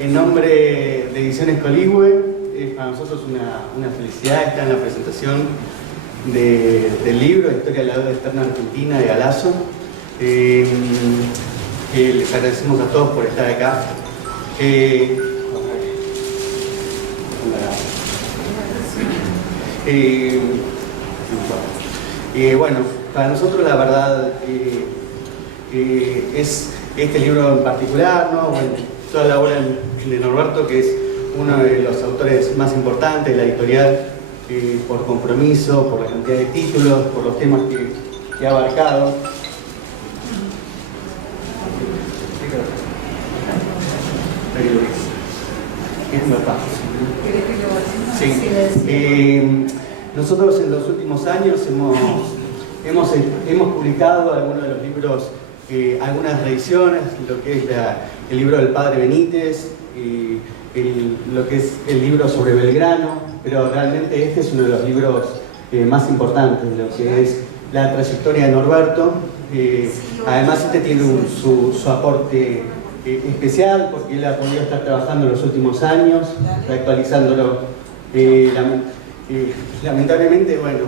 En nombre de Ediciones Coligüe, es para nosotros una felicidad estar en la presentación del libro Historia de la Deuda Externa Argentina de Galazo. Les agradecemos a todos por estar acá. Bueno, para nosotros la verdad es este libro en particular, ¿no? Bueno, toda la obra de Norberto, que es uno de los autores más importantes de la editorial, por compromiso, por la cantidad de títulos, por los temas que ha abarcado. Sí. Nosotros en los últimos años hemos publicado algunos de los libros, algunas reediciones, lo que es el libro del Padre Benítez, lo que es el libro sobre Belgrano, pero realmente este es uno de los libros más importantes, lo que es la trayectoria de Norberto. Además este tiene su aporte especial, porque él ha podido estar trabajando en los últimos años, actualizándolo. Lamentablemente, bueno,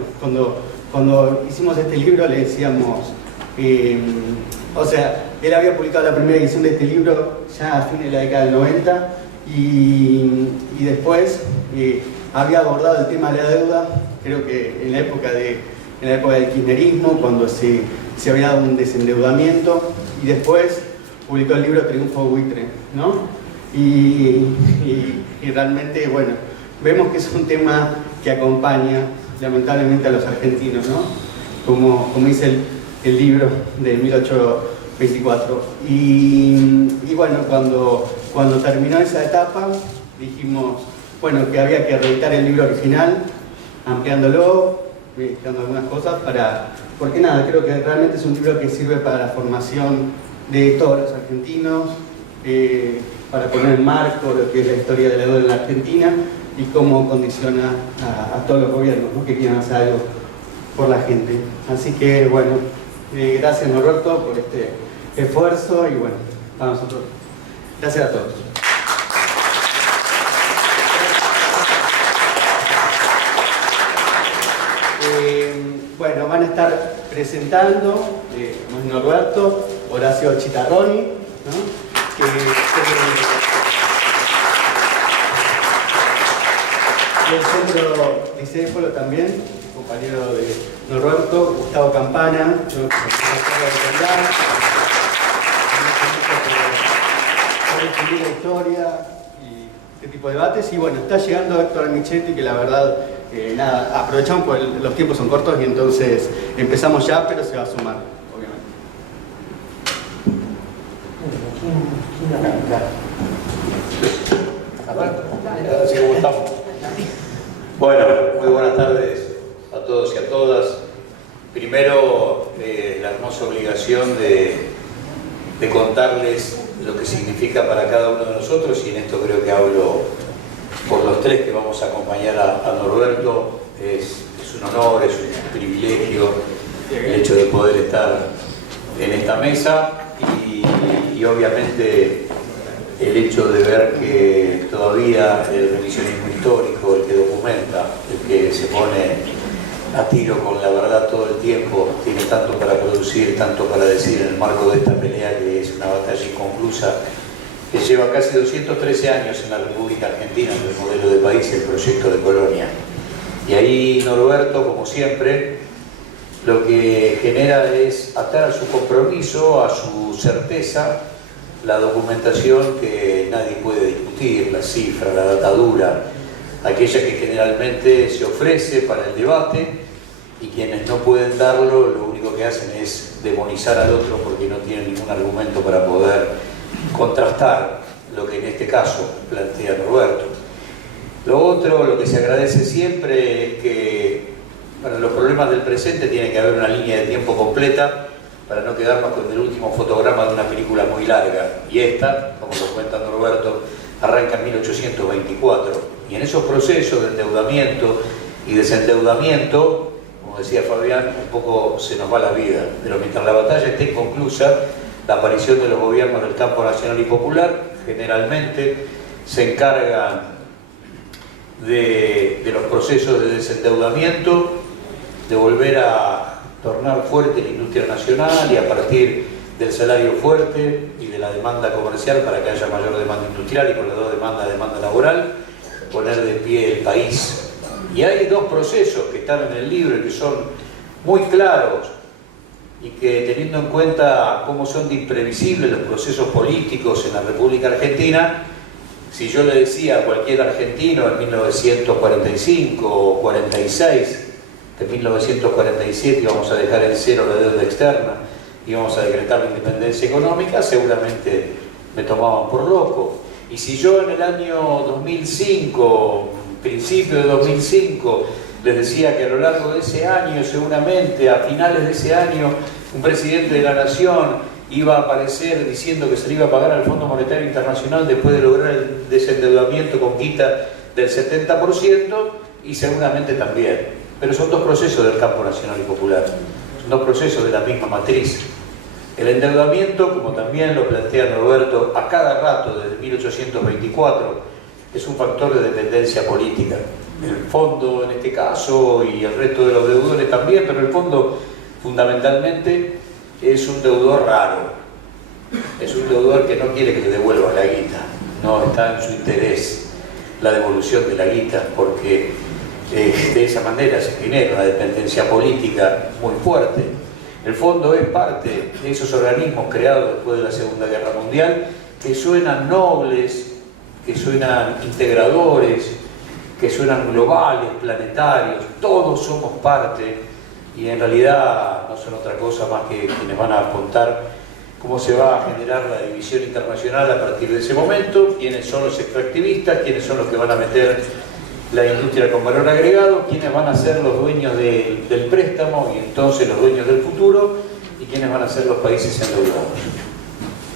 cuando hicimos este libro le decíamos, o sea, él había publicado la primera edición de este libro ya a fines de la década del 90 y después había abordado el tema de la deuda, creo que en la época del kirchnerismo, cuando se había dado un desendeudamiento, y después publicó el libro Triunfo Buitre, ¿no? Y realmente, bueno, vemos que es un tema que acompaña lamentablemente a los argentinos, ¿no? Como dice el libro de 1824. Y bueno, cuando terminó esa etapa, dijimos, bueno, que había que reeditar el libro original, ampliándolo, mezclando algunas cosas, porque nada, creo que realmente es un libro que sirve para la formación de todos los argentinos, para poner en marco lo que es la historia de la deuda en la Argentina y cómo condiciona a todos los gobiernos, ¿no?, que quieran hacer algo por la gente. Así que, bueno, gracias Norberto por este esfuerzo y bueno, para nosotros. Gracias a todos. Bueno, van a estar presentando Norberto, Horacio Chitarroni, ¿no?, del Centro Licéfolo también, compañero de Norberto, Gustavo Campana, yo la historia y este tipo de debates. Y bueno, está llegando Héctor Michetti, que la verdad, nada, aprovechamos porque los tiempos son cortos y entonces empezamos ya, pero se va a sumar, obviamente. ¿Quién arranca? Así como estamos. Bueno, muy buenas tardes a todos y a todas. Primero, la hermosa obligación de contarles lo que significa para cada uno de nosotros, y en esto creo que hablo por los tres que vamos a acompañar a Norberto. Es un honor, es un privilegio el hecho de poder estar en esta mesa y obviamente el hecho de ver que todavía el revisionismo histórico, el que documenta, el que se pone a tiro con la verdad todo el tiempo, tiene tanto para producir, tanto para decir en el marco de esta pelea, que es una batalla inconclusa, que lleva casi 213 años en la República Argentina, en el modelo de país, el proyecto de colonia. Y ahí Norberto, como siempre, lo que genera es atar a su compromiso, a su certeza, la documentación que nadie puede discutir, la cifra, la datadura, aquella que generalmente se ofrece para el debate, y quienes no pueden darlo, lo único que hacen es demonizar al otro porque no tienen ningún argumento para poder contrastar lo que en este caso plantea Norberto. Lo otro, lo que se agradece siempre, es que para los problemas del presente tiene que haber una línea de tiempo completa, para no quedarnos con el último fotograma de una película muy larga. Y esta, como lo cuenta Norberto, arranca en 1824. Y en esos procesos de endeudamiento y desendeudamiento, como decía Fabián, un poco se nos va la vida. Pero mientras la batalla esté inconclusa, la aparición de los gobiernos del campo nacional y popular, generalmente se encargan de los procesos de desendeudamiento, de volver a tornar fuerte la industria nacional y a partir del salario fuerte y de la demanda comercial para que haya mayor demanda industrial y con la demanda laboral, poner de pie el país. Y hay dos procesos que están en el libro y que son muy claros y que, teniendo en cuenta cómo son de imprevisibles los procesos políticos en la República Argentina, si yo le decía a cualquier argentino en 1945 o 46 que en 1947 íbamos a dejar en cero la deuda externa, íbamos a decretar la independencia económica, seguramente me tomaban por loco. Y si yo en el año 2005, principio de 2005, les decía que a lo largo de ese año, seguramente a finales de ese año, un presidente de la Nación iba a aparecer diciendo que se le iba a pagar al Fondo Monetario Internacional después de lograr el desendeudamiento con quita del 70%, y seguramente también. Pero son dos procesos del campo nacional y popular, son dos procesos de la misma matriz. El endeudamiento, como también lo plantea Norberto a cada rato desde 1824, es un factor de dependencia política. El fondo en este caso y el resto de los deudores también, pero el fondo fundamentalmente es un deudor raro, es un deudor que no quiere que le devuelva la guita, no está en su interés la devolución de la guita, porque de esa manera se genera una dependencia política muy fuerte. El fondo es parte de esos organismos creados después de la Segunda Guerra Mundial que suenan nobles, que suenan integradores, que suenan globales, planetarios, todos somos parte y en realidad no son otra cosa más que quienes van a contar cómo se va a generar la división internacional a partir de ese momento, quiénes son los extractivistas, quiénes son los que van a meter la industria con valor agregado, quiénes van a ser los dueños del préstamo y entonces los dueños del futuro y quiénes van a ser los países endeudados.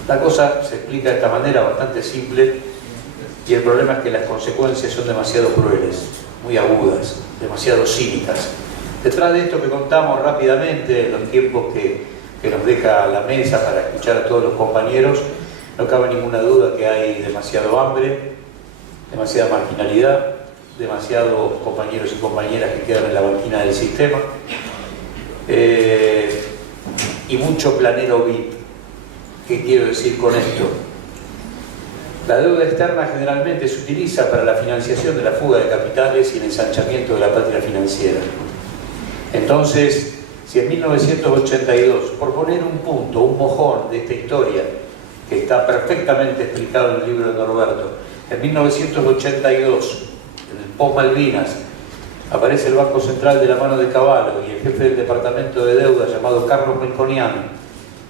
La cosa se explica de esta manera bastante simple y el problema es que las consecuencias son demasiado crueles, muy agudas, demasiado cínicas. Detrás de esto que contamos rápidamente, en los tiempos que nos deja la mesa para escuchar a todos los compañeros, no cabe ninguna duda que hay demasiado hambre, demasiada marginalidad, demasiados compañeros y compañeras que quedan en la banquina del sistema y mucho planero VIP. ¿Qué quiero decir con esto? La deuda externa generalmente se utiliza para la financiación de la fuga de capitales y el ensanchamiento de la patria financiera. Entonces, si en 1982, por poner un punto, un mojón de esta historia, que está perfectamente explicado en el libro de Norberto, en 1982, en el post-Malvinas, aparece el Banco Central de la mano de Cavallo y el jefe del departamento de deuda llamado Carlos Melconian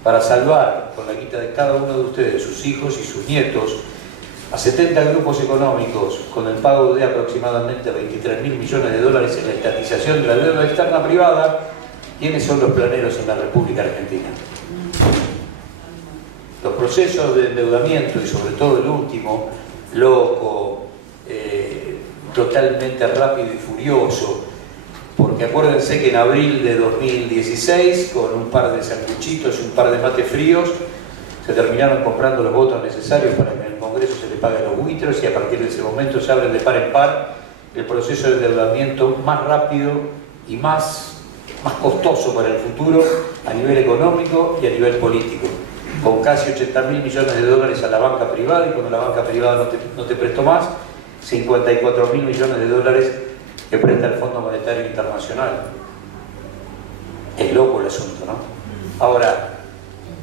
para salvar con la guita de cada uno de ustedes, sus hijos y sus nietos, a 70 grupos económicos con el pago de aproximadamente 23.000 millones de dólares en la estatización de la deuda externa privada. ¿Quiénes son los planeros en la República Argentina? Los procesos de endeudamiento y sobre todo el último, loco, totalmente rápido y furioso, porque acuérdense que en abril de 2016, con un par de sanguchitos y un par de mates fríos, se terminaron comprando los votos necesarios para que en el Congreso se le paguen los buitres y a partir de ese momento se abre de par en par el proceso de endeudamiento más rápido y más costoso para el futuro a nivel económico y a nivel político, con casi 80.000 millones de dólares a la banca privada y cuando la banca privada no te prestó más, 54.000 millones de dólares que presta el Fondo Monetario Internacional. Es loco el asunto, ¿no? Ahora,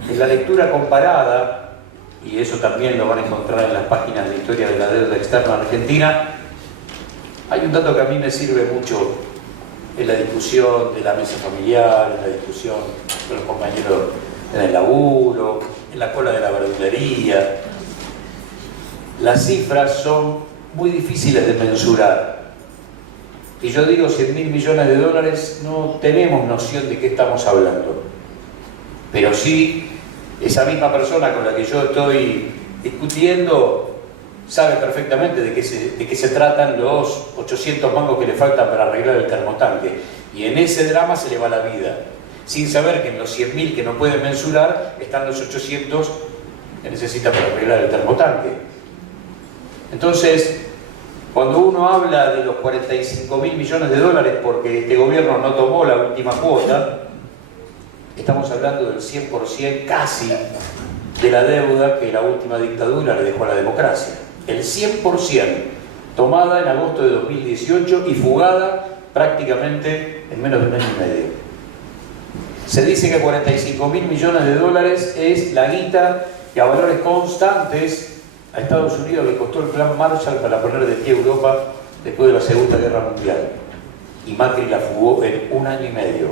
en la lectura comparada, y eso también lo van a encontrar en las páginas de historia de la deuda externa argentina, hay un dato que a mí me sirve mucho en la discusión de la mesa familiar, en la discusión con los compañeros en el laburo, en la cola de la verdulería. Las cifras son muy difíciles de mensurar. Y yo digo 100.000 millones de dólares, no tenemos noción de qué estamos hablando. Pero sí, esa misma persona con la que yo estoy discutiendo sabe perfectamente de qué se tratan los 800 mangos que le faltan para arreglar el termotanque. Y en ese drama se le va la vida, sin saber que en los 100.000 que no pueden mensurar están los 800 que necesita para arreglar el termotanque. Entonces, cuando uno habla de los 45.000 millones de dólares porque este gobierno no tomó la última cuota, estamos hablando del 100% casi de la deuda que la última dictadura le dejó a la democracia. El 100% tomada en agosto de 2018 y fugada prácticamente en menos de un año y medio. Se dice que 45.000 millones de dólares es la guita que a valores constantes a Estados Unidos le costó el plan Marshall para poner de pie Europa después de la Segunda Guerra Mundial. Y Macri la fugó en un año y medio.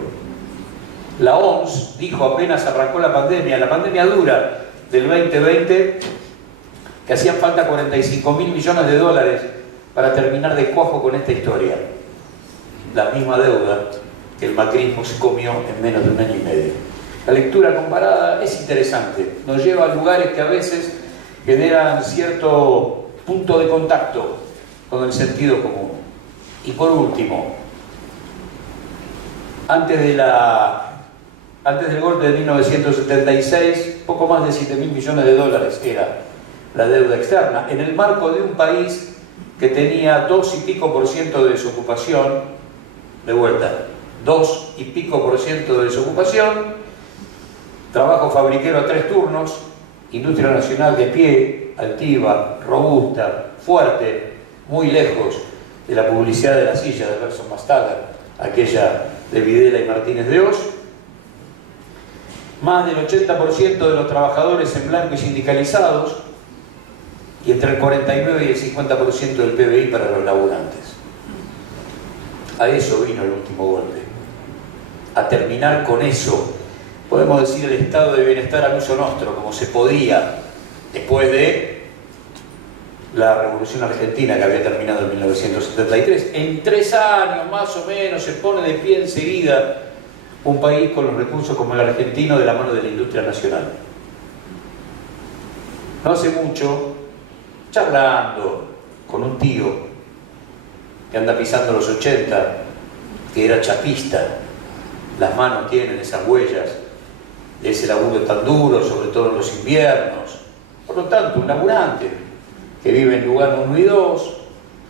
La OMS dijo apenas arrancó la pandemia dura del 2020, que hacían falta 45.000 millones de dólares para terminar de cuajo con esta historia. La misma deuda que el macrismo se comió en menos de un año y medio. La lectura comparada es interesante, nos lleva a lugares que a veces generan cierto punto de contacto con el sentido común. Y por último, antes del golpe de 1976, poco más de 7.000 millones de dólares era la deuda externa, en el marco de un país que tenía 2 y pico % de desocupación, de vuelta, 2 y pico % de desocupación, trabajo fabriquero a 3 turnos, industria nacional de pie, altiva, robusta, fuerte, muy lejos de la publicidad de la silla de Berson Mastaler, aquella de Videla y Martínez de Oz. Más del 80% de los trabajadores en blanco y sindicalizados, y entre el 49 y el 50% del PBI para los laburantes. A eso vino el último golpe, a terminar con eso. Podemos decir el estado de bienestar al uso nostro, como se podía después de la Revolución Argentina, que había terminado en 1973. En 3 años más o menos se pone de pie enseguida un país con los recursos como el argentino de la mano de la industria nacional. No hace mucho, charlando con un tío que anda pisando los 80, que era chapista, las manos tienen esas huellas de ese laburo tan duro, sobre todo en los inviernos. Por lo tanto, un laburante que vive en Lugano 1 y 2,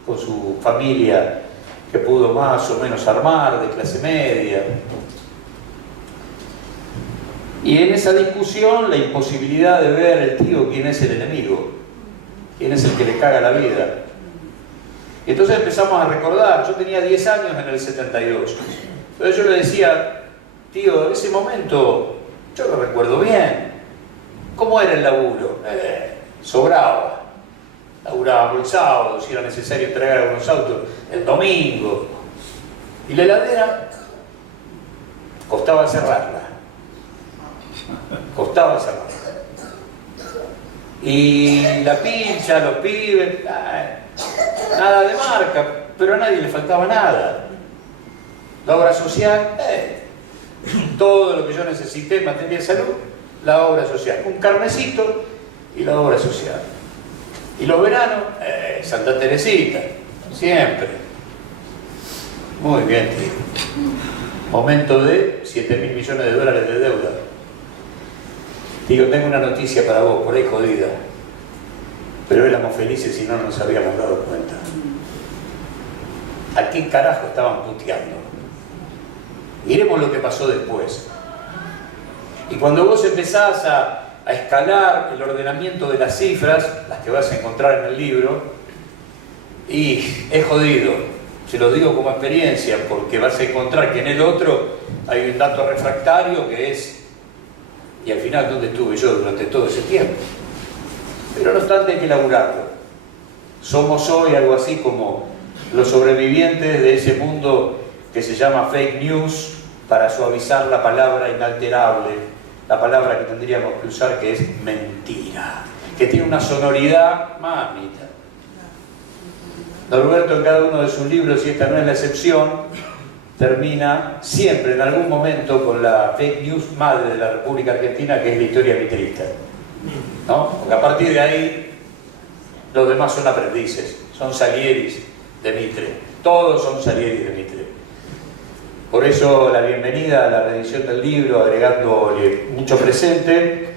con su familia que pudo más o menos armar, de clase media. Y en esa discusión, la imposibilidad de ver el tío quién es el enemigo, quién es el que le caga la vida. Y entonces empezamos a recordar, yo tenía 10 años en el 72. Entonces yo le decía, tío, ese momento yo lo recuerdo bien. ¿Cómo era el laburo? Sobraba. Laburábamos el sábado, si era necesario entregar algunos autos, el domingo. Y la heladera costaba cerrarla. Costaba cerrarla. Y la pincha, los pibes, nada de marca, pero a nadie le faltaba nada. La obra social, todo lo que yo necesité en materia de salud, la obra social. Un carnecito y la obra social. Y los veranos, Santa Teresita, siempre. Muy bien, tío. Momento de 7.000 millones de dólares de deuda. Digo, tengo una noticia para vos, por ahí jodida. Pero éramos felices y no nos habíamos dado cuenta. ¿A qué carajo estaban puteando? Miremos lo que pasó después. Y cuando vos empezás a escalar el ordenamiento de las cifras, las que vas a encontrar en el libro, y es jodido, se lo digo como experiencia, porque vas a encontrar que en el otro hay un dato refractario que es, y al final, ¿dónde estuve yo durante todo ese tiempo? Pero no obstante hay que laburarlo. Somos hoy algo así como los sobrevivientes de ese mundo que se llama fake news, para suavizar la palabra inalterable, la palabra que tendríamos que usar, que es mentira, que tiene una sonoridad mamita. Norberto, en cada uno de sus libros, y esta no es la excepción, termina siempre en algún momento con la fake news madre de la República Argentina, que es la historia mitrista, ¿no? Porque a partir de ahí los demás son aprendices, son Salieris de Mitre, todos son Salieris de Mitre. Por eso la bienvenida a la reedición del libro, agregándole mucho presente,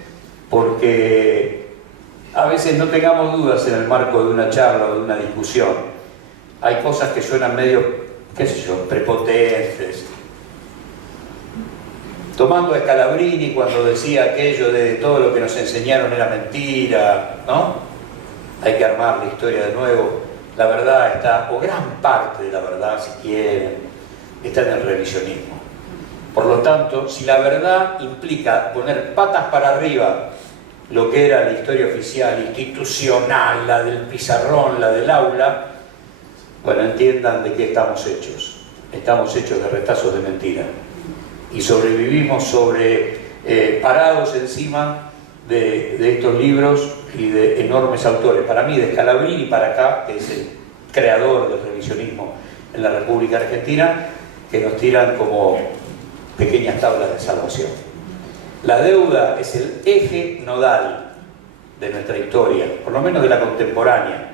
porque a veces no tengamos dudas en el marco de una charla o de una discusión. Hay cosas que suenan medio, qué sé yo, prepotentes. Tomando a Scalabrini cuando decía aquello de todo lo que nos enseñaron era mentira, ¿no? Hay que armar la historia de nuevo. La verdad está, o gran parte de la verdad, si quieren, está en el revisionismo. Por lo tanto, si la verdad implica poner patas para arriba lo que era la historia oficial, institucional, la del pizarrón, la del aula, bueno, entiendan de qué estamos hechos. Estamos hechos de retazos de mentira. Y sobrevivimos parados encima de estos libros y de enormes autores. Para mí, de Scalabrini para acá, que es el creador del revisionismo en la República Argentina, que nos tiran como pequeñas tablas de salvación. La deuda es el eje nodal de nuestra historia, por lo menos de la contemporánea.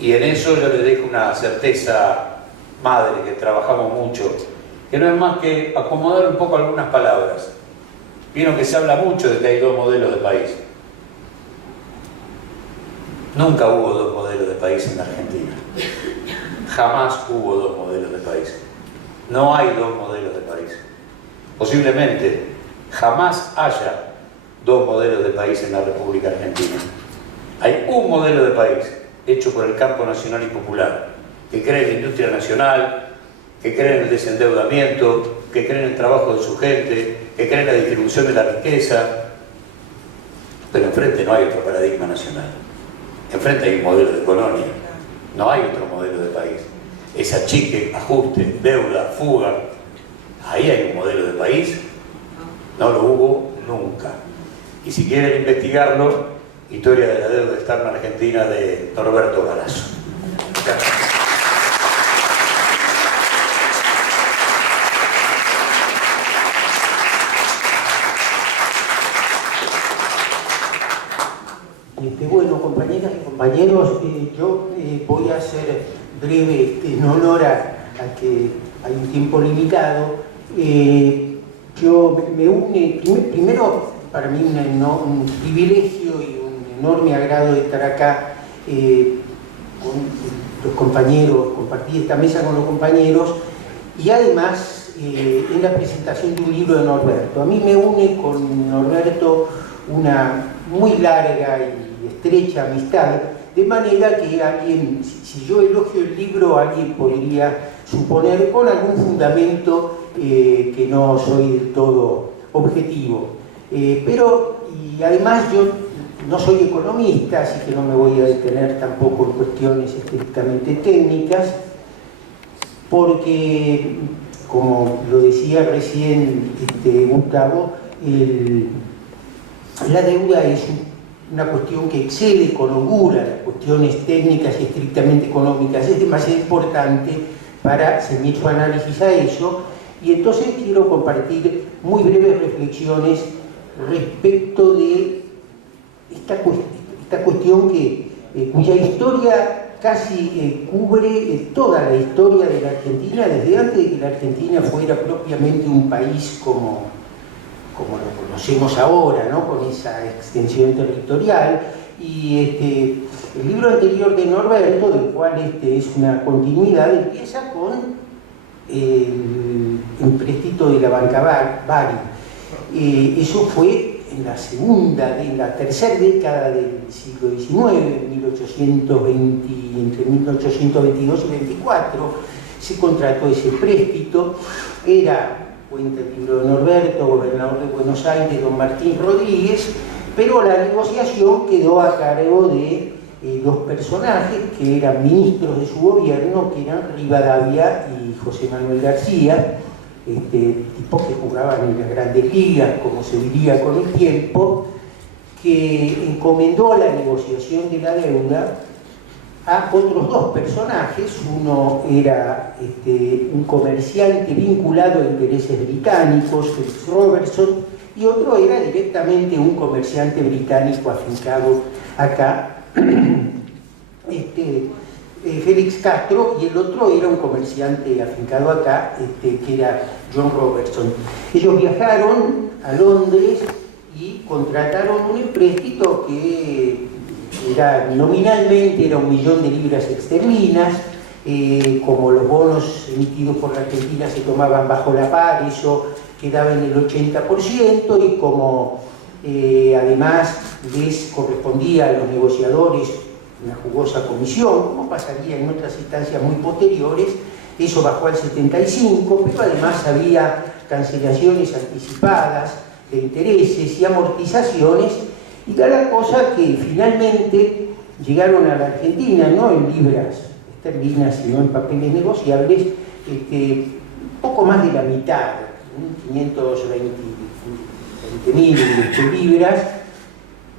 Y en eso yo les dejo una certeza madre, que trabajamos mucho, que no es más que acomodar un poco algunas palabras. Vieron que se habla mucho de que hay dos modelos de país. Nunca hubo dos modelos de país en la Argentina. Jamás hubo dos modelos de país. No hay dos modelos de país. Posiblemente jamás haya dos modelos de país en la República Argentina. Hay un modelo de país hecho por el campo nacional y popular, que cree en la industria nacional, que cree en el desendeudamiento, que cree en el trabajo de su gente, que cree en la distribución de la riqueza. Pero enfrente no hay otro paradigma nacional. Enfrente hay un modelo de colonia. No hay otro modelo de país. Es achique, ajuste, deuda, fuga. Ahí hay un modelo de país. No lo hubo nunca. Y si quieren investigarlo, Historia de la deuda externa argentina de Norberto Galazo. Bueno, compañeras y compañeros, yo voy a ser breve en honor a que hay un tiempo limitado. Yo me une, primero, para mí un privilegio y un enorme agrado de estar acá con los compañeros, compartir esta mesa con los compañeros, y además en la presentación de un libro de Norberto. A mí me une con Norberto una muy larga y estrecha amistad, de manera que alguien, si yo elogio el libro, alguien podría suponer con algún fundamento que no soy del todo objetivo. Y además yo no soy economista, así que no me voy a detener tampoco en cuestiones estrictamente técnicas, porque, como lo decía recién Gustavo, la deuda es una cuestión que excede con holgura las cuestiones técnicas y estrictamente económicas. Es demasiado importante para ceñir su análisis a eso, y entonces quiero compartir muy breves reflexiones respecto de esta cuestión cuya historia casi cubre toda la historia de la Argentina, desde antes de que la Argentina fuera propiamente un país como lo conocemos ahora, ¿no? Con esa extensión territorial. Y el libro anterior de Norberto, del cual es una continuidad, empieza con el empréstito de la banca Bari. Eso fue en la tercera década del siglo XIX, entre 1822 y 24, se contrató ese empréstito. Cuenta el libro de Norberto, gobernador de Buenos Aires, don Martín Rodríguez, pero la negociación quedó a cargo de dos personajes que eran ministros de su gobierno, que eran Rivadavia y José Manuel García, tipos que jugaban en las grandes ligas, como se diría con el tiempo, que encomendó la negociación de la deuda a otros dos personajes. Uno era un comerciante vinculado a intereses británicos, Felix Robertson, y otro era directamente un comerciante británico afincado acá, Félix Castro, y el otro era un comerciante afincado acá, que era John Robertson. Ellos viajaron a Londres y contrataron un empréstito que nominalmente era 1 millón de libras esterlinas. Como los bonos emitidos por la Argentina se tomaban bajo la par, eso quedaba en el 80%, y como además les correspondía a los negociadores una jugosa comisión, como pasaría en otras instancias muy posteriores, eso bajó al 75%, pero además había cancelaciones anticipadas de intereses y amortizaciones, y da la cosa que finalmente llegaron a la Argentina, no en libras esterlinas, sino en papeles negociables, poco más de la mitad, 520.000 libras,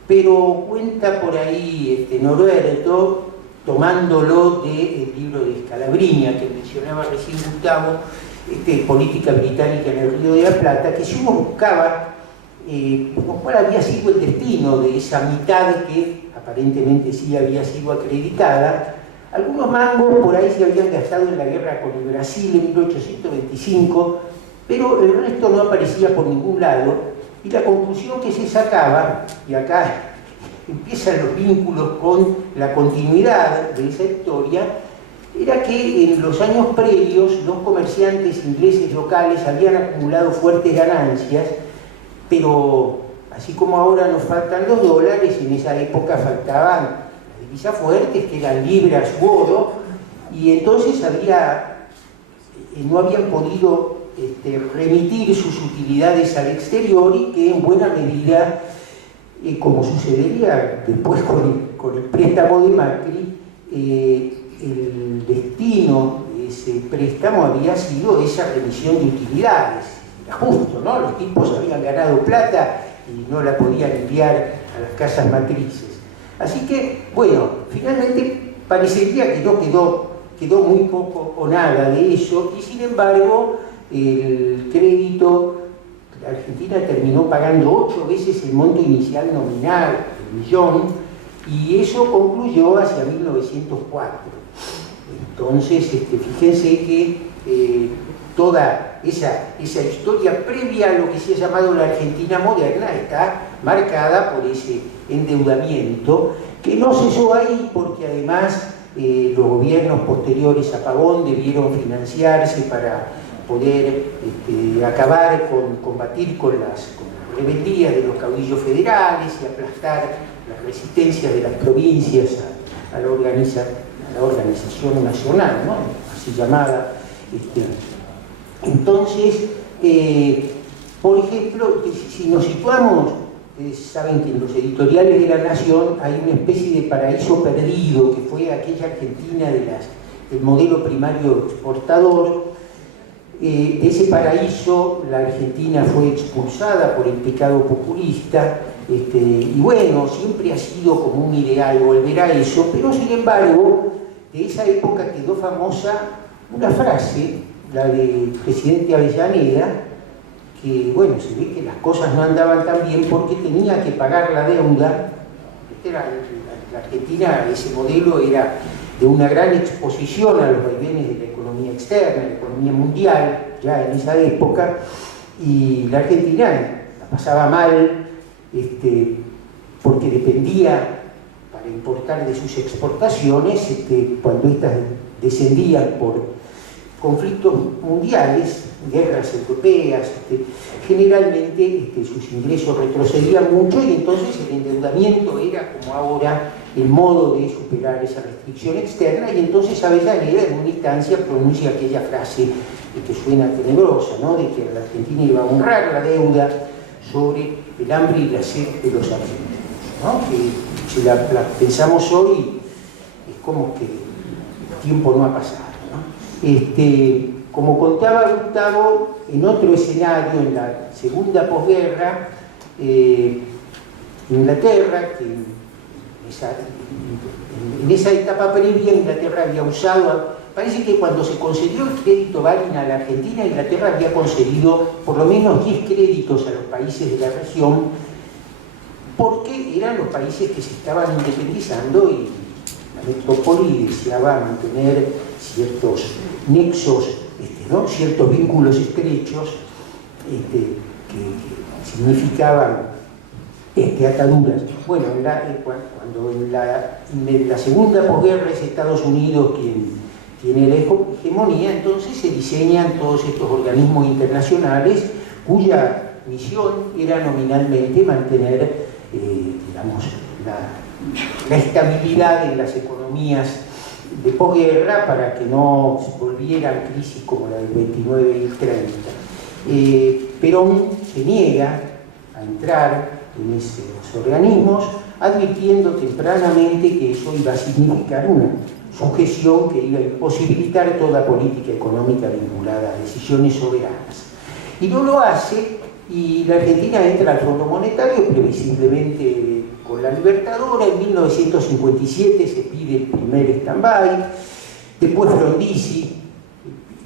pero cuenta por ahí Norberto, tomándolo del libro de Scalabrini, que mencionaba recién Gustavo, Política Británica en el Río de la Plata, que si uno buscaba cuál había sido el destino de esa mitad que aparentemente sí había sido acreditada, algunos mangos por ahí se habían gastado en la guerra con el Brasil en 1825, pero el resto no aparecía por ningún lado, y la conclusión que se sacaba, y acá empiezan los vínculos con la continuidad de esa historia, era que en los años previos los comerciantes ingleses locales habían acumulado fuertes ganancias, pero así como ahora nos faltan los dólares, en esa época faltaban las divisas fuertes, que eran libras u oro, y entonces no habían podido remitir sus utilidades al exterior, y que en buena medida, como sucedería después con el préstamo de Macri, el destino de ese préstamo había sido esa remisión de utilidades. Era justo, ¿no? Los tipos habían ganado plata y no la podían enviar a las casas matrices. Así que, bueno, finalmente parecería que no quedó muy poco o nada de eso, y sin embargo el crédito, la Argentina terminó pagando 8 veces el monto inicial nominal, el millón, y eso concluyó hacia 1904. Entonces, fíjense que toda esa historia previa a lo que se ha llamado la Argentina moderna está marcada por ese endeudamiento, que no cesó ahí, porque además los gobiernos posteriores a Pavón debieron financiarse para poder combatir con las rebeldías de los caudillos federales y aplastar las resistencias de las provincias a la organización nacional, ¿no? Así llamada. Entonces, por ejemplo, si nos situamos, ustedes saben que en los editoriales de La Nación hay una especie de paraíso perdido, que fue aquella Argentina del modelo primario exportador. De ese paraíso la Argentina fue expulsada por el pecado populista, y bueno, siempre ha sido como un ideal volver a eso, pero sin embargo de esa época quedó famosa una frase, la del presidente Avellaneda, que bueno, se ve que las cosas no andaban tan bien porque tenía que pagar la deuda. La Argentina, ese modelo era de una gran exposición a los vaivenes de la economía externa, la economía mundial, ya en esa época, y la Argentina la pasaba mal, porque dependía para importar de sus exportaciones, cuando estas descendían por conflictos mundiales, guerras europeas, generalmente sus ingresos retrocedían mucho, y entonces el endeudamiento era, como ahora, el modo de superar esa restricción externa. Y entonces Avellaneda en una instancia pronuncia aquella frase que suena tenebrosa, ¿no?, de que la Argentina iba a honrar la deuda sobre el hambre y la sed de los argentinos, ¿no? Que si la pensamos hoy es como que el tiempo no ha pasado, ¿no? Como contaba Gustavo, en otro escenario, en la segunda posguerra, Inglaterra, que en esa etapa previa Inglaterra había usado, parece que cuando se concedió el crédito Baring a la Argentina, Inglaterra había concedido por lo menos 10 créditos a los países de la región, porque eran los países que se estaban independizando y la metrópoli deseaba mantener ciertos nexos, ¿no?, ciertos vínculos estrechos que significaban ataduras. Bueno, cuando en la segunda posguerra es Estados Unidos quien tiene la hegemonía, entonces se diseñan todos estos organismos internacionales cuya misión era nominalmente mantener, digamos, la estabilidad en las economías de posguerra para que no volvieran crisis como la del 29 y el 30. Perón se niega a entrar en esos organismos, advirtiendo tempranamente que eso iba a significar una sujeción que iba a imposibilitar toda política económica vinculada a decisiones soberanas. Y no lo hace, y la Argentina entra al Fondo Monetario previsiblemente con la Libertadora. En 1957 se pide el primer stand-by, después Frondizi,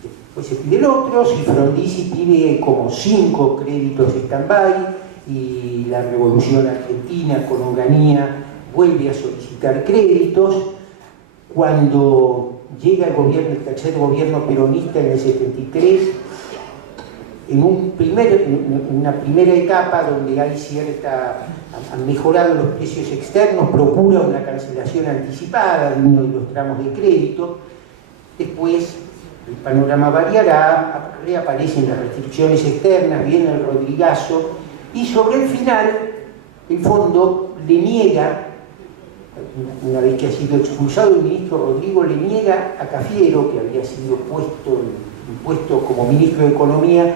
después se piden otros, y Frondizi pide como 5 créditos stand-by, y la Revolución Argentina con Onganía vuelve a solicitar créditos. Cuando llega el tercer gobierno peronista en el 73, en una primera etapa donde hay han mejorado los precios externos, procura una cancelación anticipada de uno de los tramos de crédito. Después el panorama variará, reaparecen las restricciones externas, viene el Rodrigazo, y sobre el final el fondo le niega, una vez que ha sido expulsado el ministro Rodrigo, le niega a Cafiero, que había sido impuesto como ministro de Economía,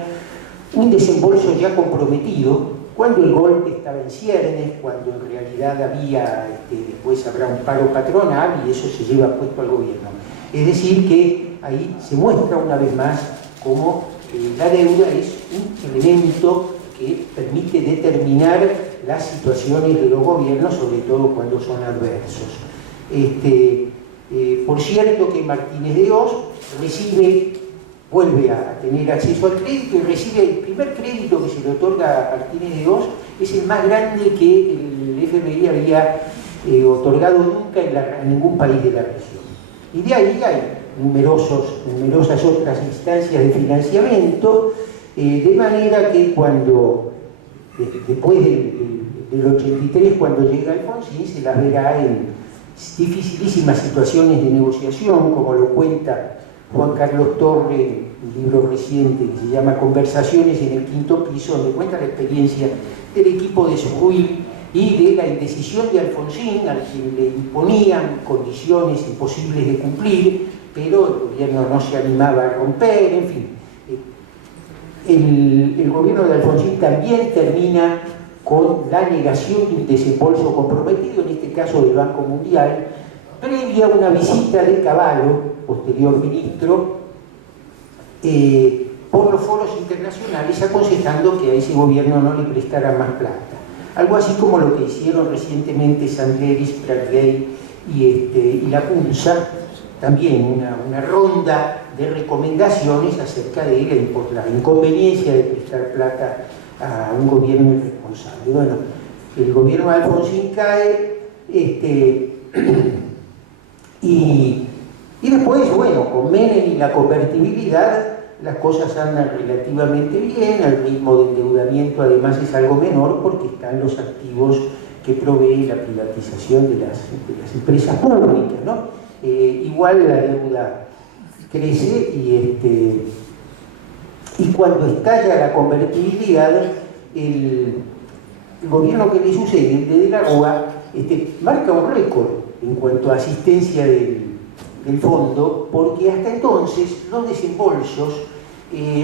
un desembolso ya comprometido, cuando el golpe estaba en ciernes, cuando en realidad después habrá un paro patronal y eso se lleva puesto al gobierno. Es decir, que ahí se muestra una vez más cómo la deuda es un elemento que permite determinar las situaciones de los gobiernos, sobre todo cuando son adversos. Por cierto que Martínez de Oz vuelve a tener acceso al crédito y recibe el primer crédito que se le otorga a Martínez de Oz, es el más grande que el FMI había otorgado nunca en ningún país de la región. Y de ahí hay numerosas otras instancias de financiamiento, de manera que después del 83, cuando llega Alfonsín, se las verá en dificilísimas situaciones de negociación, como lo cuenta Juan Carlos Torre, un libro reciente que se llama Conversaciones en el quinto piso, donde cuenta la experiencia del equipo de Surruy y de la indecisión de Alfonsín, al quien le imponían condiciones imposibles de cumplir, pero el gobierno no se animaba a romper, en fin. El gobierno de Alfonsín también termina con la negación de un desembolso comprometido, en este caso del Banco Mundial, previa a una visita de Cavallo, posterior ministro, por los foros internacionales, aconsejando que a ese gobierno no le prestara más plata. Algo así como lo que hicieron recientemente Sandleris, Pratgay y la PUNSA, también una ronda de recomendaciones acerca de la inconveniencia de prestar plata a un gobierno irresponsable. Bueno, el gobierno de Alfonsín cae, y después, bueno, con Menem y la convertibilidad, las cosas andan relativamente bien, el ritmo de endeudamiento además es algo menor porque están los activos que provee la privatización de las empresas públicas, ¿no? Igual la deuda crece y cuando estalla la convertibilidad, el gobierno que le sucede, el de la Rúa, marca un récord en cuanto a asistencia del fondo, porque hasta entonces los desembolsos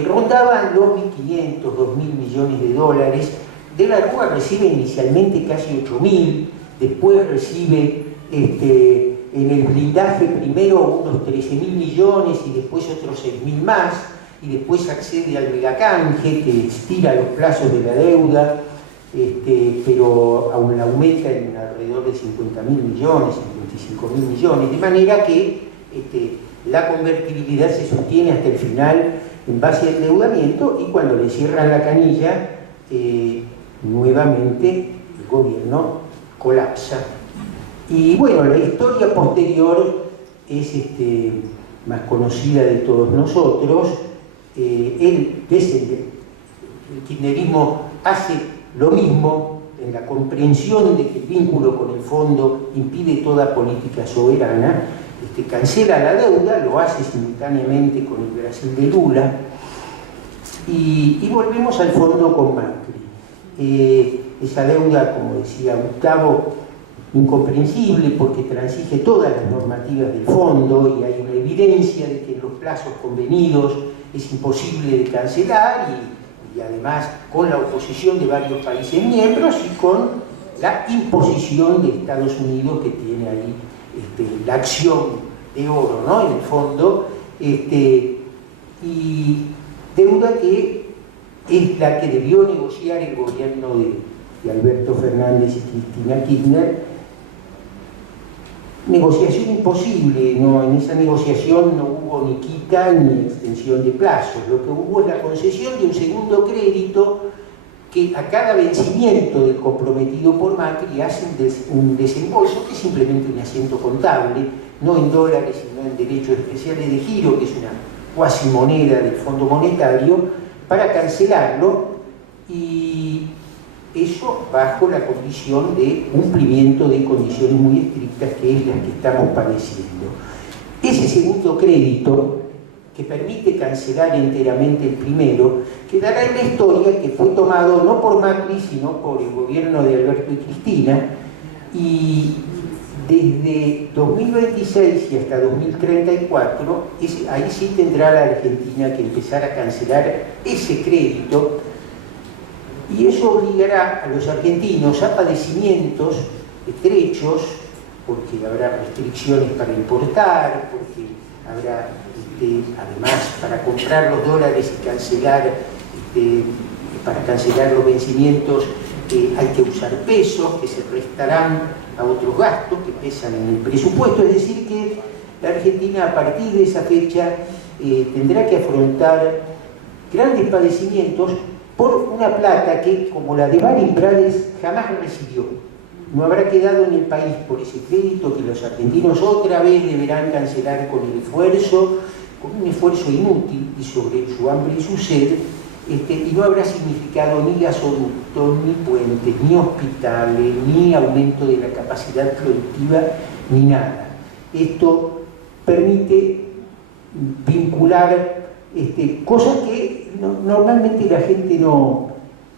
rondaban los 1.500, 2.000 millones de dólares. De la Rúa recibe inicialmente casi 8.000, después recibe en el blindaje primero unos 13.000 millones y después otros 6.000 más, y después accede al megacanje que estira los plazos de la deuda, pero aún aumenta en alrededor de 50.000 millones, 55.000 millones, de manera que la convertibilidad se sostiene hasta el final en base al endeudamiento, y cuando le cierran la canilla, nuevamente el gobierno colapsa. Y bueno, la historia posterior es más conocida de todos nosotros. El kirchnerismo hace lo mismo en la comprensión de que el vínculo con el fondo impide toda política soberana, cancela la deuda, lo hace simultáneamente con el Brasil de Lula, y volvemos al fondo con Macri. Esa deuda, como decía Gustavo, incomprensible porque transige todas las normativas del fondo y hay una evidencia de que en los plazos convenidos es imposible de cancelar y además con la oposición de varios países miembros y con la imposición de Estados Unidos, que tiene ahí la acción de oro, ¿no?, en el fondo, y deuda que es la que debió negociar el gobierno de Alberto Fernández y Cristina Kirchner. Negociación imposible, ¿no? En esa negociación no hubo ni quita ni extensión de plazos. Lo que hubo es la concesión de un segundo crédito que a cada vencimiento del comprometido por Macri hace un desembolso, que es simplemente un asiento contable, no en dólares, sino en derechos especiales de giro, que es una cuasi moneda del Fondo Monetario, para cancelarlo, y eso bajo la condición de cumplimiento de condiciones muy estrictas, que es las que estamos padeciendo. Ese segundo crédito, que permite cancelar enteramente el primero, quedará en la historia que fue tomado no por Macri, sino por el gobierno de Alberto y Cristina, y desde 2026 y hasta 2034, ahí sí tendrá la Argentina que empezar a cancelar ese crédito, y eso obligará a los argentinos a padecimientos estrechos, porque habrá restricciones para importar, porque habrá, además, para comprar los dólares y cancelar, para cancelar los vencimientos, hay que usar pesos que se restarán a otros gastos que pesan en el presupuesto. Es decir, que la Argentina, a partir de esa fecha, tendrá que afrontar grandes padecimientos por una plata que, como la de Bari Prades, jamás recibió. No habrá quedado en el país por ese crédito que los argentinos otra vez deberán cancelar con un esfuerzo inútil y sobre su hambre y su sed, y no habrá significado ni gasoductos, ni puentes, ni hospitales, ni aumento de la capacidad productiva, ni nada. Esto permite vincular cosas que normalmente la gente no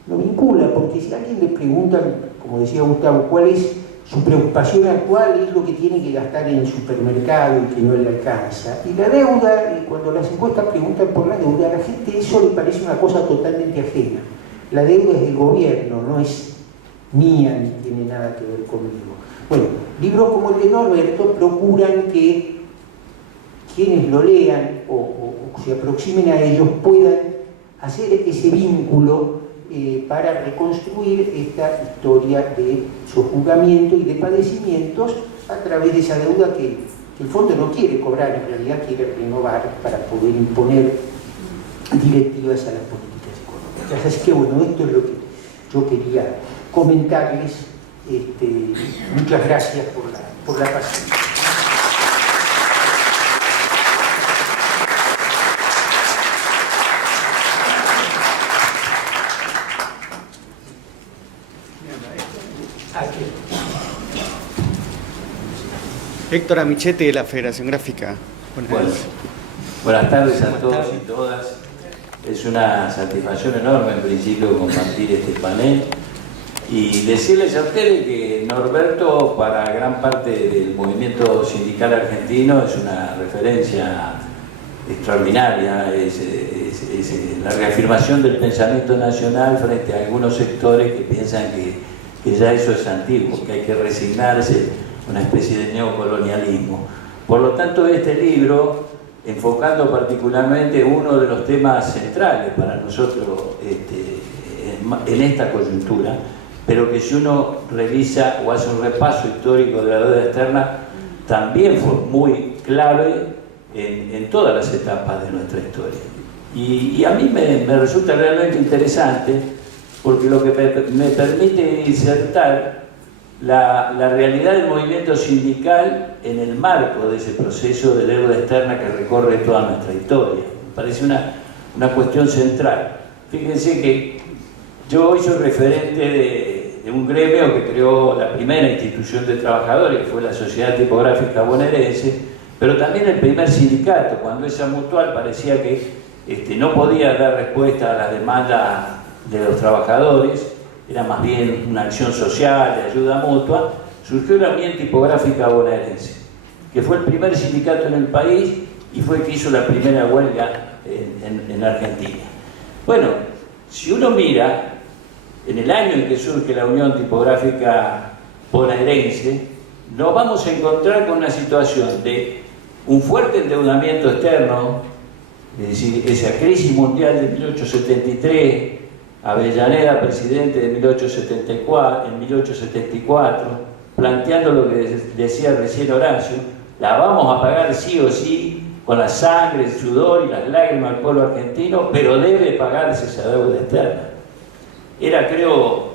vincula, porque si a alguien le preguntan, como decía Gustavo, cuál es su preocupación actual, es lo que tiene que gastar en el supermercado y que no le alcanza. Y la deuda, cuando las encuestas preguntan por la deuda, a la gente eso le parece una cosa totalmente ajena. La deuda es del gobierno, no es mía ni tiene nada que ver conmigo. Bueno, libros como el de Norberto procuran que quienes lo lean o se aproximen a ellos puedan hacer ese vínculo para reconstruir esta historia de sojuzgamiento y de padecimientos a través de esa deuda que el fondo no quiere cobrar, en realidad quiere renovar para poder imponer directivas a las políticas económicas. Así que bueno, esto es lo que yo quería comentarles. Muchas gracias por la paciencia. Héctor Amichetti, de la Federación Gráfica. Buenas tardes a todos y todas. Es una satisfacción enorme, en principio, compartir este panel y decirles a ustedes que Norberto, para gran parte del movimiento sindical argentino, es una referencia extraordinaria, es la reafirmación del pensamiento nacional frente a algunos sectores que piensan que ya eso es antiguo, que hay que resignarse, una especie de neocolonialismo. Por lo tanto, este libro, enfocando particularmente uno de los temas centrales para nosotros en esta coyuntura, pero que si uno revisa o hace un repaso histórico de la deuda externa, también fue muy clave en todas las etapas de nuestra historia. Y a mí me resulta realmente interesante, porque lo que me permite insertar la realidad del movimiento sindical en el marco de ese proceso de deuda externa que recorre toda nuestra historia. Me parece una cuestión central. Fíjense que yo hoy soy referente de un gremio que creó la primera institución de trabajadores, que fue la Sociedad Tipográfica Bonaerense, pero también el primer sindicato, cuando esa mutual parecía que no podía dar respuesta a las demandas de los trabajadores, era más bien una acción social de ayuda mutua, surgió la Unión Tipográfica Bonaerense, que fue el primer sindicato en el país y fue el que hizo la primera huelga en Argentina. Bueno, si uno mira, en el año en que surge la Unión Tipográfica Bonaerense, nos vamos a encontrar con una situación de un fuerte endeudamiento externo, es decir, esa crisis mundial de 1873, Avellaneda, presidente de 1874, planteando lo que decía recién Horacio, la vamos a pagar sí o sí, con la sangre, el sudor y las lágrimas del pueblo argentino, pero debe pagarse esa deuda externa. Era, creo,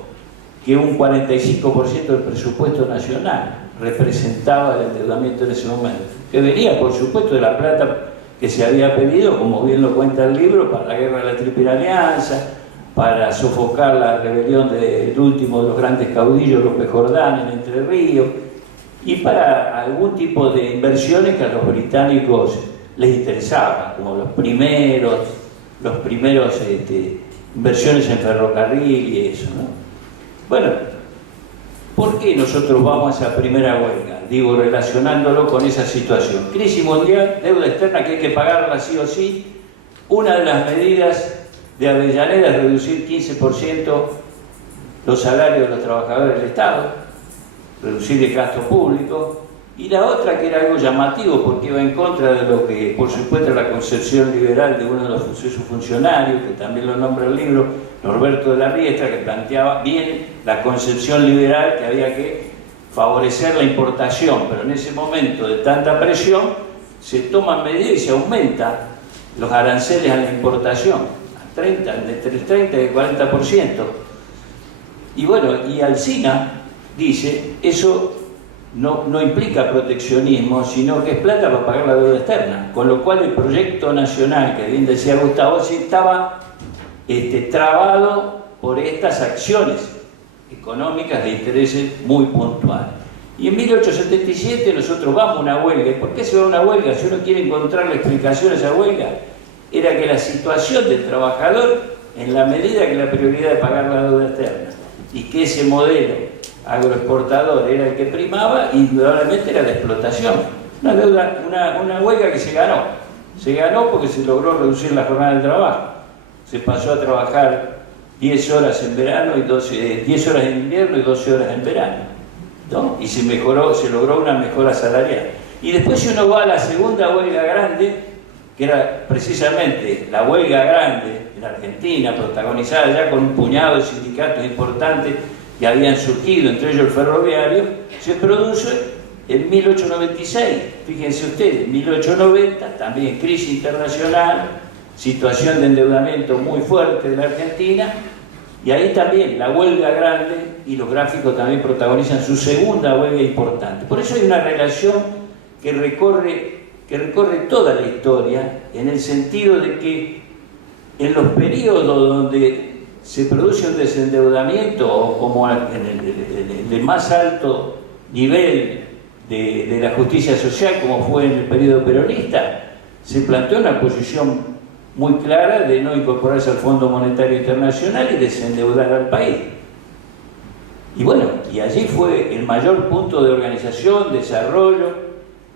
que un 45% del presupuesto nacional representaba el endeudamiento en ese momento, que venía, por supuesto, de la plata que se había pedido, como bien lo cuenta el libro, para la guerra de la Triple Alianza, para sofocar la rebelión del último de los grandes caudillos, López Jordán, en Entre Ríos, y para algún tipo de inversiones que a los británicos les interesaban, como los primeros inversiones en ferrocarril y eso, ¿no? Bueno, ¿por qué nosotros vamos a esa primera huelga? Digo, relacionándolo con esa situación. Crisis mundial, deuda externa que hay que pagarla sí o sí. Una de las medidas de Avellaneda es reducir 15% los salarios de los trabajadores del Estado, reducir el gasto público, y la otra, que era algo llamativo porque iba en contra de lo que, por supuesto, la concepción liberal de uno de sus funcionarios, que también lo nombra el libro, Norberto de la Riestra, que planteaba bien la concepción liberal, que había que favorecer la importación, pero en ese momento de tanta presión se toman medidas y se aumentan los aranceles a la importación, entre el 30 y el 40%. Y bueno, y Alsina dice, eso no implica proteccionismo, sino que es plata para pagar la deuda externa, con lo cual el proyecto nacional, que bien decía Gustavo, sí estaba trabado por estas acciones económicas de intereses muy puntuales. Y en 1877 nosotros vamos a una huelga. ¿Por qué se va a una huelga? Si uno quiere encontrar la explicación a esa huelga, era que la situación del trabajador, en la medida que la prioridad de pagar la deuda externa y que ese modelo agroexportador era el que primaba, indudablemente era la explotación. Una huelga que se ganó. Se ganó porque se logró reducir la jornada de trabajo. Se pasó a trabajar 10 horas en verano y 10 horas en invierno y 12 horas en verano, ¿no? Y se logró una mejora salarial. Y después, si uno va a la segunda huelga grande, que era precisamente la huelga grande en Argentina, protagonizada ya con un puñado de sindicatos importantes que habían surgido, entre ellos el ferroviario, se produce en 1896. Fíjense ustedes, 1890, también crisis internacional, situación de endeudamiento muy fuerte de la Argentina, y ahí también la huelga grande, y los gráficos también protagonizan su segunda huelga importante. Por eso hay una relación que recorre toda la historia, en el sentido de que en los periodos donde se produce un desendeudamiento, o como en el más alto nivel de la justicia social, como fue en el periodo peronista, se planteó una posición muy clara de no incorporarse al Fondo Monetario Internacional y desendeudar al país. Y bueno, y allí fue el mayor punto de organización, desarrollo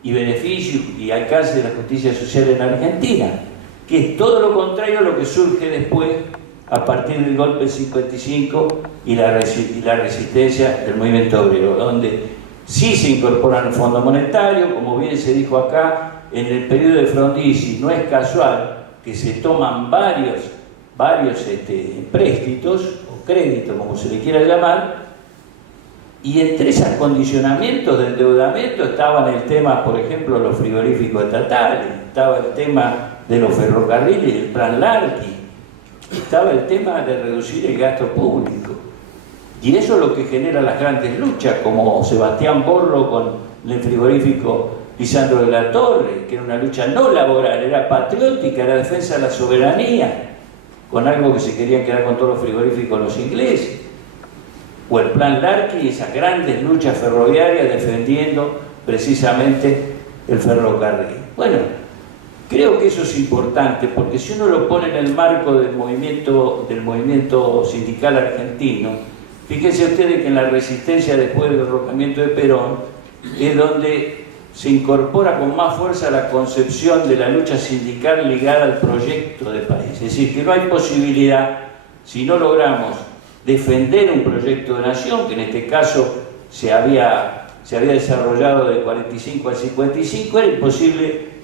y beneficio y alcance de la justicia social en Argentina, que es todo lo contrario a lo que surge después a partir del golpe del 55 y la resistencia del movimiento obrero, donde sí se incorporan al Fondo Monetario, como bien se dijo acá, en el periodo de Frondizi no es casual que se toman varios empréstitos o créditos, como se le quiera llamar, y entre esos condicionamientos de endeudamiento estaban el tema, por ejemplo, los frigoríficos estatales, estaba el tema de los ferrocarriles, el plan Larky, estaba el tema de reducir el gasto público. Y eso es lo que genera las grandes luchas, como Sebastián Borro con el frigorífico Lisandro de la Torre, que era una lucha no laboral, era patriótica, era defensa de la soberanía, con algo que se querían quedar con todos los frigoríficos los ingleses. o el Plan Larqui, esas grandes luchas ferroviarias defendiendo precisamente el ferrocarril. Bueno, creo que eso es importante, porque si uno lo pone en el marco del movimiento sindical argentino, fíjense ustedes que en la resistencia después del derrocamiento de Perón es donde se incorpora con más fuerza la concepción de la lucha sindical ligada al proyecto de país. Es decir, que no hay posibilidad, si no logramos defender un proyecto de nación, que en este caso se había desarrollado del 45 al 55, era imposible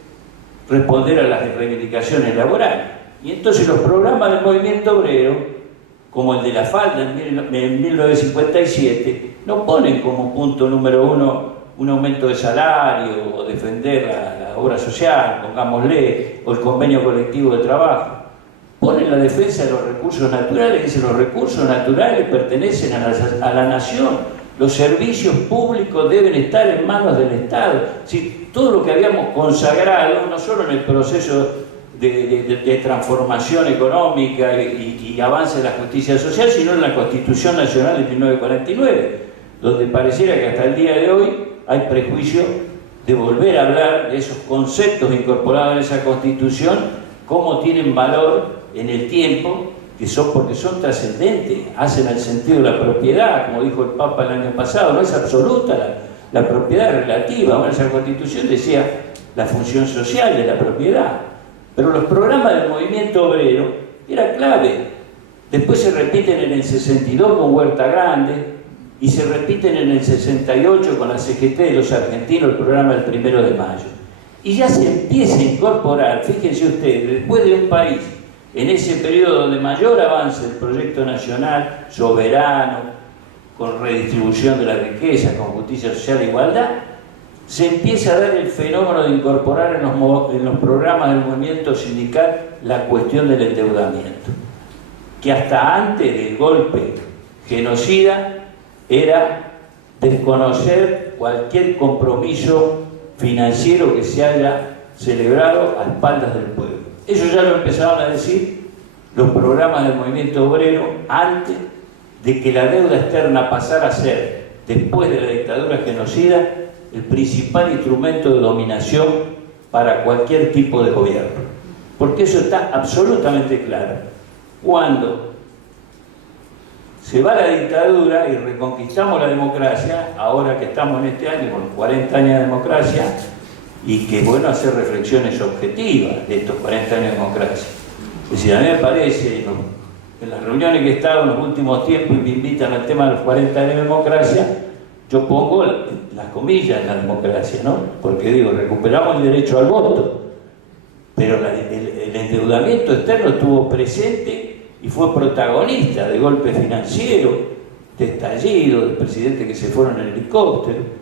responder a las reivindicaciones laborales. Y entonces los programas del movimiento obrero, como el de la falda en 1957, no ponen como punto número uno un aumento de salario o defender la obra social, pongámosle, o el convenio colectivo de trabajo. Ponen la defensa de los recursos naturales, dicen los recursos naturales pertenecen a la nación, los servicios públicos deben estar en manos del Estado. Sí, todo lo que habíamos consagrado, no solo en el proceso de transformación económica y avance de la justicia social, sino en la Constitución Nacional de 1949, donde pareciera que hasta el día de hoy hay prejuicio de volver a hablar de esos conceptos incorporados en esa Constitución, cómo tienen valor en el tiempo, porque son trascendentes, hacen el sentido de la propiedad, como dijo el Papa el año pasado, no es absoluta, la propiedad es relativa. Bueno, esa Constitución decía la función social de la propiedad, pero los programas del movimiento obrero era clave. Después se repiten en el 62 con Huerta Grande y se repiten en el 68 con la CGT de los argentinos, el programa del 1 de mayo. Y ya se empieza a incorporar, fíjense ustedes, después de un país en ese periodo de mayor avance del proyecto nacional, soberano, con redistribución de la riqueza, con justicia social e igualdad, se empieza a dar el fenómeno de incorporar en los programas del movimiento sindical la cuestión del endeudamiento, que hasta antes del golpe genocida era desconocer cualquier compromiso financiero que se haya celebrado a espaldas del pueblo. Eso ya lo empezaron a decir los programas del movimiento obrero antes de que la deuda externa pasara a ser, después de la dictadura genocida, el principal instrumento de dominación para cualquier tipo de gobierno. Porque eso está absolutamente claro. Cuando se va la dictadura y reconquistamos la democracia, ahora que estamos en este año con 40 años de democracia, y que es bueno hacer reflexiones objetivas de estos 40 años de democracia. Es decir, a mí me parece, en las reuniones que he estado en los últimos tiempos y me invitan al tema de los 40 años de democracia, yo pongo las comillas en la democracia, ¿no? Porque digo, recuperamos el derecho al voto, pero el endeudamiento externo estuvo presente y fue protagonista de golpes financieros, de estallidos, de presidentes que se fueron en helicóptero,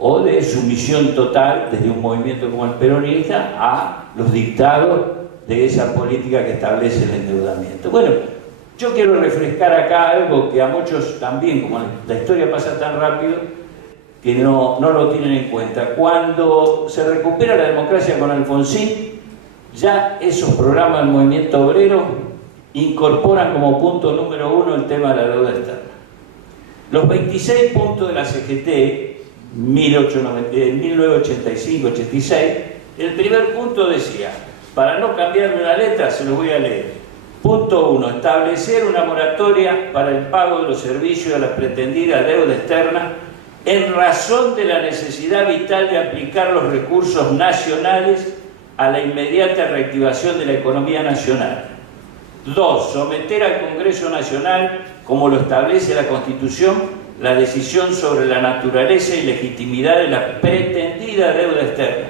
o de sumisión total desde un movimiento como el peronista a los dictados de esa política que establece el endeudamiento. Bueno, yo quiero refrescar acá algo que a muchos también, como la historia pasa tan rápido, que no lo tienen en cuenta. Cuando se recupera la democracia con Alfonsín, ya esos programas del movimiento obrero incorporan como punto número uno el tema de la deuda externa. Los 26 puntos de la CGT 1985-86, el primer punto decía, para no cambiarme una letra, se los voy a leer. Punto 1. Establecer una moratoria para el pago de los servicios a la pretendida deuda externa en razón de la necesidad vital de aplicar los recursos nacionales a la inmediata reactivación de la economía nacional. 2. Someter al Congreso Nacional, como lo establece la Constitución, la decisión sobre la naturaleza y legitimidad de la pretendida deuda externa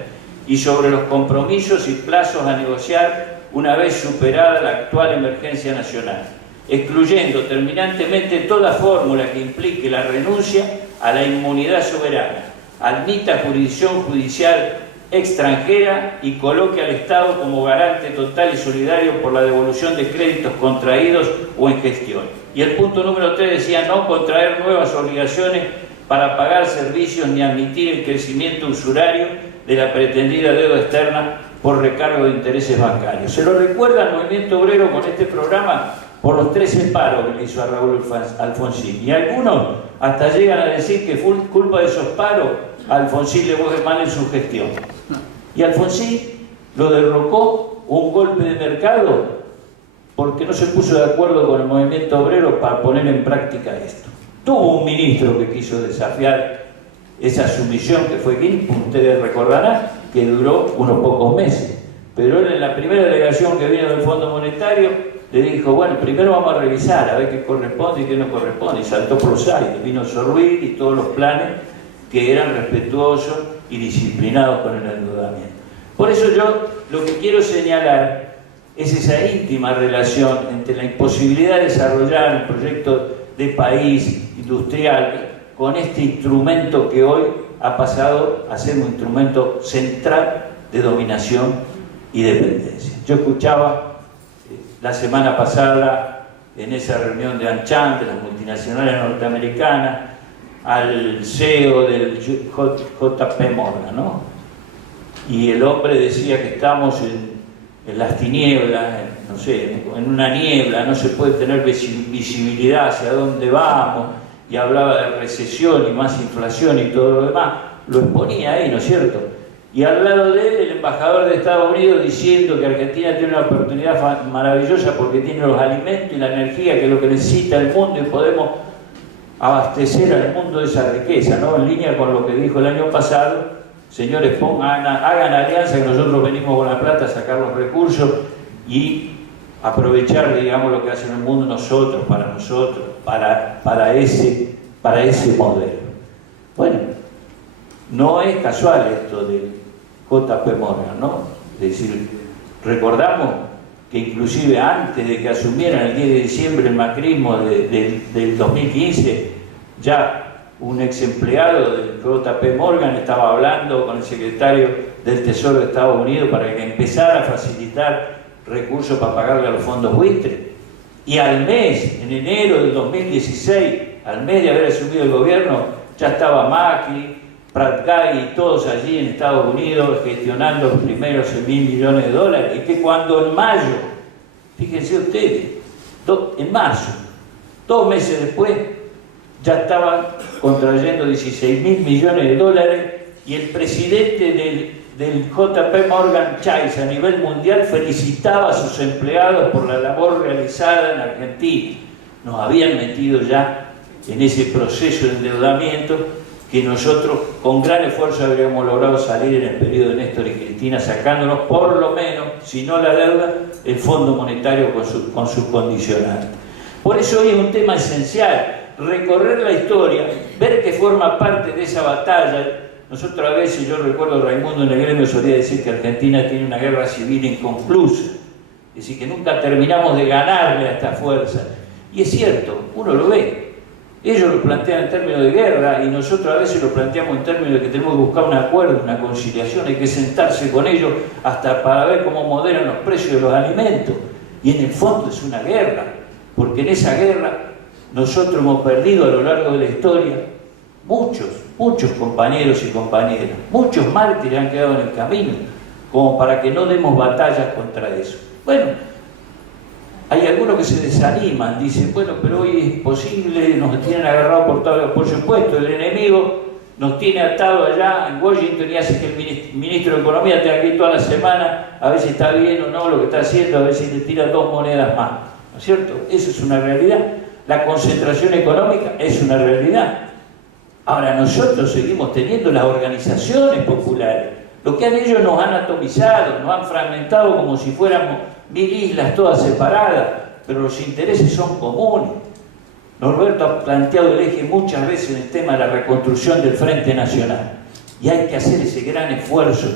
y sobre los compromisos y plazos a negociar una vez superada la actual emergencia nacional, excluyendo terminantemente toda fórmula que implique la renuncia a la inmunidad soberana, admita jurisdicción judicial extranjera y coloque al Estado como garante total y solidario por la devolución de créditos contraídos o en gestión. Y el punto número 3 decía no contraer nuevas obligaciones para pagar servicios ni admitir el crecimiento usurario de la pretendida deuda externa por recargo de intereses bancarios. Se lo recuerda al movimiento obrero con este programa por los 13 paros que le hizo a Raúl Alfonsín. Y algunos hasta llegan a decir que fue culpa de esos paros a Alfonsín le fue mal en su gestión. Y Alfonsín lo derrocó un golpe de mercado porque no se puso de acuerdo con el movimiento obrero para poner en práctica esto. Tuvo un ministro que quiso desafiar esa sumisión que fue Guillermo, ustedes recordarán, que duró unos pocos meses. Pero él en la primera delegación que vino del Fondo Monetario le dijo, bueno, primero vamos a revisar a ver qué corresponde y qué no corresponde. Y saltó por los aires, vino Sorruil y todos los planes que eran respetuosos y disciplinados con el endeudamiento. Por eso yo lo que quiero señalar es esa íntima relación entre la imposibilidad de desarrollar un proyecto de país industrial con este instrumento que hoy ha pasado a ser un instrumento central de dominación y dependencia. Yo escuchaba la semana pasada en esa reunión de AmCham, de las multinacionales norteamericanas, al CEO del JP Morgan, ¿no? Y el hombre decía que estamos en las tinieblas, no sé, en una niebla, no se puede tener visibilidad hacia dónde vamos, y hablaba de recesión y más inflación y todo lo demás, lo exponía ahí, ¿no es cierto? Y al lado de él, el embajador de Estados Unidos diciendo que Argentina tiene una oportunidad maravillosa porque tiene los alimentos y la energía, que es lo que necesita el mundo, y podemos abastecer al mundo de esa riqueza, ¿no? En línea con lo que dijo el año pasado, señores, hagan alianza, que nosotros venimos con la plata a sacar los recursos y aprovechar, digamos, lo que hace el mundo nosotros, para ese modelo. Bueno, no es casual esto del JP Morgan, ¿no? Es decir, recordamos que inclusive antes de que asumieran el 10 de diciembre el macrismo del 2015, ya un ex empleado del JP Morgan estaba hablando con el secretario del Tesoro de Estados Unidos para que empezara a facilitar recursos para pagarle a los fondos buitre. Y al mes, en enero del 2016, al mes de haber asumido el gobierno, ya estaba Macri, Prat Gai y todos allí en Estados Unidos gestionando los primeros 100.000 millones de dólares. Y que cuando en mayo, fíjense ustedes, en marzo, 2 meses después, ya estaban contrayendo 16.000 millones de dólares y el presidente del JP Morgan Chase a nivel mundial felicitaba a sus empleados por la labor realizada en Argentina. Nos habían metido ya en ese proceso de endeudamiento que nosotros con gran esfuerzo habríamos logrado salir en el periodo de Néstor y Cristina, sacándonos por lo menos, si no la deuda, el Fondo Monetario con su condicional. Por eso hoy es un tema esencial, recorrer la historia, ver que forma parte de esa batalla. Nosotros a veces, yo recuerdo Raimundo en el gremio solía decir que Argentina tiene una guerra civil inconclusa, es decir, que nunca terminamos de ganarle a esta fuerza. Y es cierto, uno lo ve. Ellos lo plantean en términos de guerra y nosotros a veces lo planteamos en términos de que tenemos que buscar un acuerdo, una conciliación, hay que sentarse con ellos hasta para ver cómo moderan los precios de los alimentos. Y en el fondo es una guerra, porque en esa guerra nosotros hemos perdido a lo largo de la historia muchos compañeros y compañeras, muchos mártires han quedado en el camino, como para que no demos batallas contra eso. Bueno, hay algunos que se desaniman, dicen, bueno, pero hoy es imposible, nos tienen agarrado por todo lado. Por supuesto, el enemigo nos tiene atado allá en Washington y hace que el ministro de Economía esté aquí toda la semana, a ver si está bien o no lo que está haciendo, a ver si le tira 2 monedas más, ¿no es cierto? Eso es una realidad. La concentración económica es una realidad. Ahora nosotros seguimos teniendo las organizaciones populares. Lo que han ellos nos han atomizado, nos han fragmentado como si fuéramos 1000 islas todas separadas, pero los intereses son comunes. Norberto ha planteado el eje muchas veces en el tema de la reconstrucción del Frente Nacional. Y hay que hacer ese gran esfuerzo.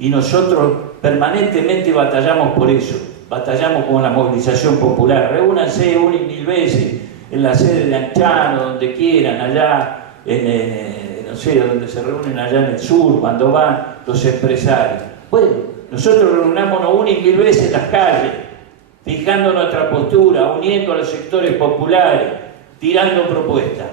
Y nosotros permanentemente batallamos por eso. Batallamos con la movilización popular. Reúnanse 1 y 1000 veces en la sede de AmCham o donde quieran, allá no sé, donde se reúnen allá en el sur, cuando van los empresarios. Bueno, nosotros reunámonos 1 y 1000 veces en las calles, fijando nuestra postura, uniendo a los sectores populares, tirando propuestas.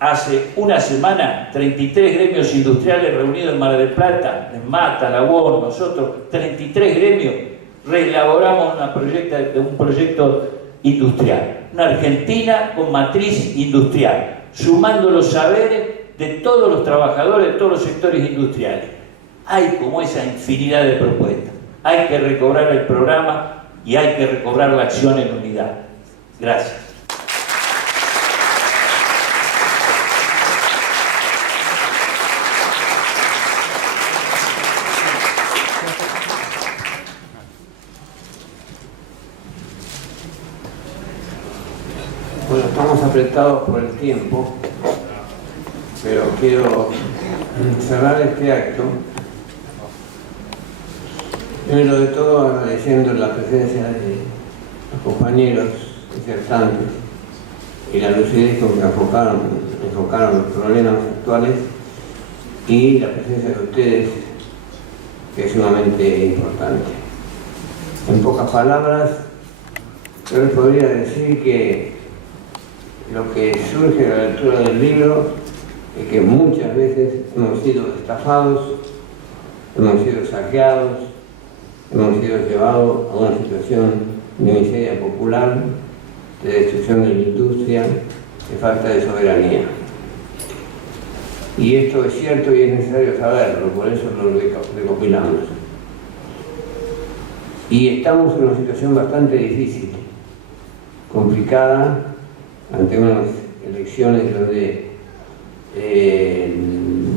Hace una semana, 33 gremios industriales reunidos en Mar del Plata, en Mata, La UON, nosotros, 33 gremios, reelaboramos un proyecto industrial. Una Argentina con matriz industrial, sumando los saberes de todos los trabajadores de todos los sectores industriales. Hay como esa infinidad de propuestas. Hay que recobrar el programa y hay que recobrar la acción en unidad. Gracias. Bueno, estamos apretados por el tiempo, pero quiero cerrar este acto, primero de todo agradeciendo la presencia de los compañeros disertantes y la lucidez con que enfocaron los problemas actuales y la presencia de ustedes, que es sumamente importante. En pocas palabras, yo les podría decir que lo que surge de la lectura del libro es que muchas veces hemos sido estafados, hemos sido saqueados, hemos sido llevados a una situación de miseria popular, de destrucción de la industria, de falta de soberanía. Y esto es cierto y es necesario saberlo, por eso lo recopilamos. Y estamos en una situación bastante difícil, complicada, ante unas elecciones donde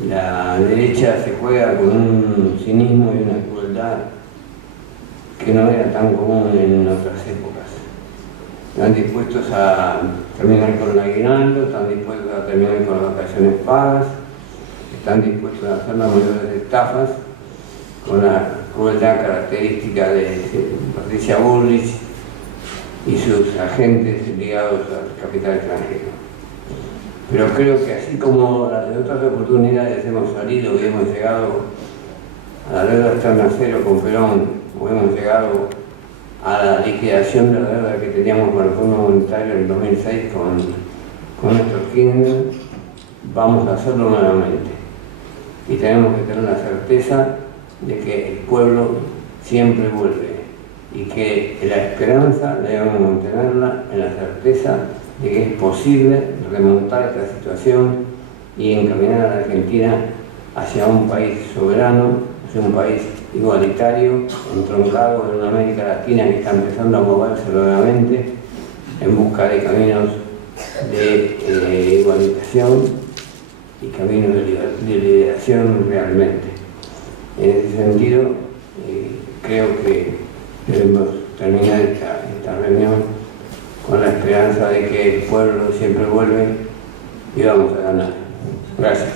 la derecha se juega con un cinismo y una crueldad que no era tan común en otras épocas. Están dispuestos a terminar con el aguinaldo, están dispuestos a terminar con las vacaciones pagas, están dispuestos a hacer las mayores estafas con la crueldad característica de Patricia Bullrich y sus agentes ligados al capital extranjero. Pero creo que así como de otras oportunidades hemos salido y hemos llegado a la deuda externa cero con Perón, o hemos llegado a la liquidación de la deuda que teníamos con el Fondo Monetario en el 2006 con Néstor Kirchner, vamos a hacerlo nuevamente. Y tenemos que tener la certeza de que el pueblo siempre vuelve y que la esperanza debemos mantenerla en la certeza de que es posible remontar esta situación y encaminar a la Argentina hacia un país soberano, hacia un país igualitario, entroncado en una América Latina que está empezando a moverse nuevamente en busca de caminos de igualización y caminos de liberación realmente. En ese sentido, creo que debemos terminar esta reunión con la esperanza de que el pueblo siempre vuelve y vamos a ganar. Gracias.